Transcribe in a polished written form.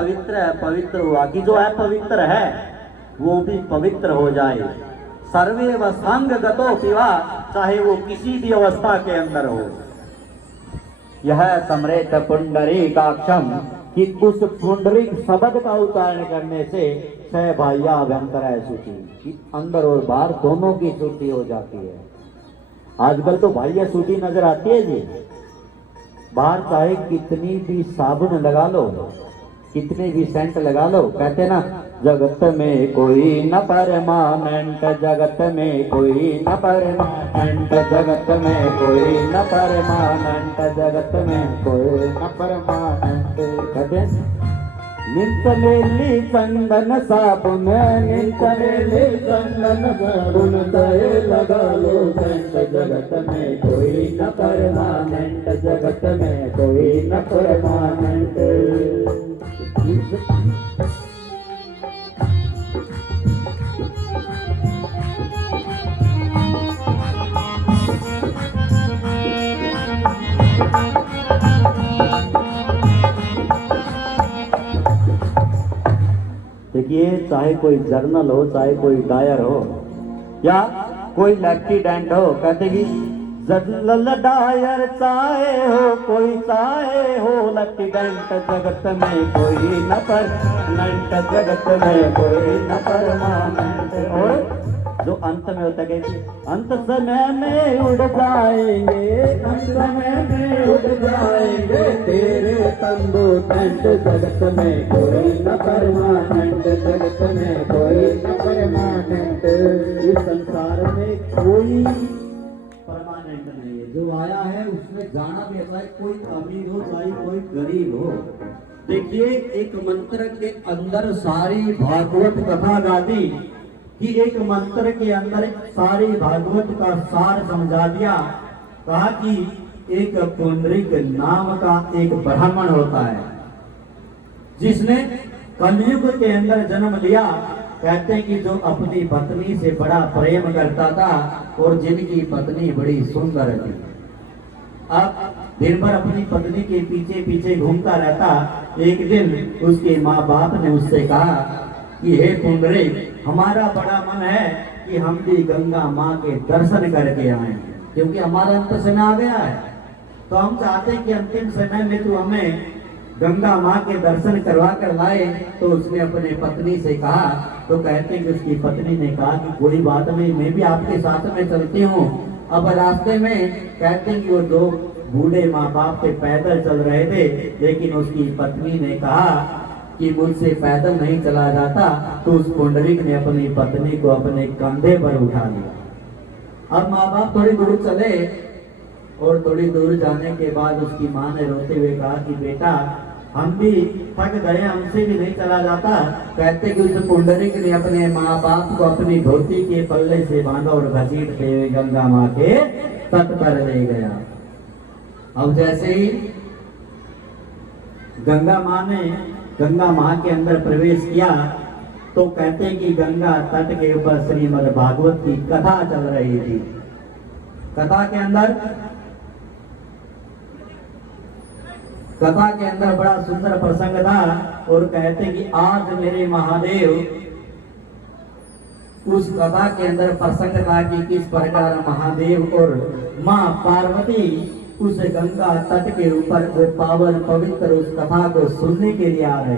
पवित्र हुआ कि जो अपवित्र है वो भी पवित्र हो जाए। सर्वे व संग गतो पिवा, चाहे वो किसी भी अवस्था के अंदर हो। यह समृत पुंडरीकाक्षम, कि उस पुंडरीक शब्द का उच्चारण करने से छह बाह्या अभ्यंतर है शुचि, कि अंदर और बाहर दोनों की शुद्धि हो जाती है। आजकल तो बाह्य शुद्धि नजर आती है जी, बाहर चाहे कितनी भी साबुन लगा लो, कितने भी सेंट लगा लो, कहते ना जगत में कोई न परमानेंट, जगत में कोई न परमानेंट, जगत में कोई न परमानेंट, जगत में कोई न परमानेंट। कहते नित मेली चंदन साबुन, नित मेली चंदन साबुन, चाहे लगा लो सेंट, जगत में कोई न परमानेंट, जगत में कोई न परमानेंट। देखिए, चाहे कोई जर्नल हो, चाहे कोई डायर हो या कोई लेफ्टिनेंट हो, कहते कि जर्नल डायर चाहे हो कोई, चाहे हो लेफ्टिनेंट, जगत में कोई न परमानेंट, जगत में कोई न परमानेंट। और जो अंत में होता है कि अंत समय में उड़ जाएंगे, अंत समय में उड़ जाएंगे तेरे तंबू टेंट, जगत में कोई न परमानेंट, जगत में कोई न परमानेंट। इस संसार में कोई परमानेंट नहीं है, जो आया है उसमें जाना भी ऐसा है, कोई अमीर हो चाहे कोई गरीब हो। देखिए, एक मंत्र के अंदर सारी भागवत कथा गा दी, कि एक मंत्र के अंदर सारी भागवत का सार समझा दिया। कहा कि एक पुंडरीक नाम का एक ब्राह्मण होता है, जिसने कलयुग के अंदर जन्म लिया। कहते हैं कि जो अपनी पत्नी से बड़ा प्रेम करता था और जिनकी पत्नी बड़ी सुंदर थी। अब दिन भर अपनी पत्नी के पीछे पीछे घूमता रहता। एक दिन उसके माँ बाप ने उससे कहा कि हे पुंडरीक, हमारा बड़ा मन है कि हम भी गंगा माँ के दर्शन करके आए, क्योंकि हमारा अंत समय आ गया है, तो हम चाहते हैं कि अंतिम समय में तू हमें गंगा माँ के दर्शन करवा कर लाए। तो उसने अपने पत्नी से कहा, तो कहते हैं कि उसकी पत्नी ने कहा कि कोई बात नहीं, मैं भी आपके साथ में चलती हूँ। अब रास्ते में कहते हैं कि वो दो बूढ़े माँ बाप से पैदल चल रहे थे, लेकिन उसकी पत्नी ने कहा कि मुझसे पैदल नहीं चला जाता। तो उस पुंडरीक ने अपनी पत्नी को अपने कंधे पर उठा लिया। अब माँ बाप थोड़ी दूर चले और थोड़ी दूर जाने के बाद उसकी माँ ने रोते हुए कहा कि बेटा, हम भी थक गए, हमसे भी नहीं चला जाता। कहते कि उस पुंडरीक ने अपने माँ बाप को अपनी धोती के पल्ले से बांधा और घसीटते हुए गंगा माँ के तट पर ले गया। अब जैसे ही गंगा माँ के अंदर प्रवेश किया, तो कहते हैं कि गंगा तट के ऊपर श्रीमद् भागवत की कथा चल रही थी। कथा के अंदर बड़ा सुंदर प्रसंग था। और कहते हैं कि आज मेरे महादेव, उस कथा के अंदर प्रसंग था कि किस प्रकार महादेव और माँ पार्वती उस गंगा तट के ऊपर वो पावन पवित्र उस कथा को सुनने के लिए आ रहे।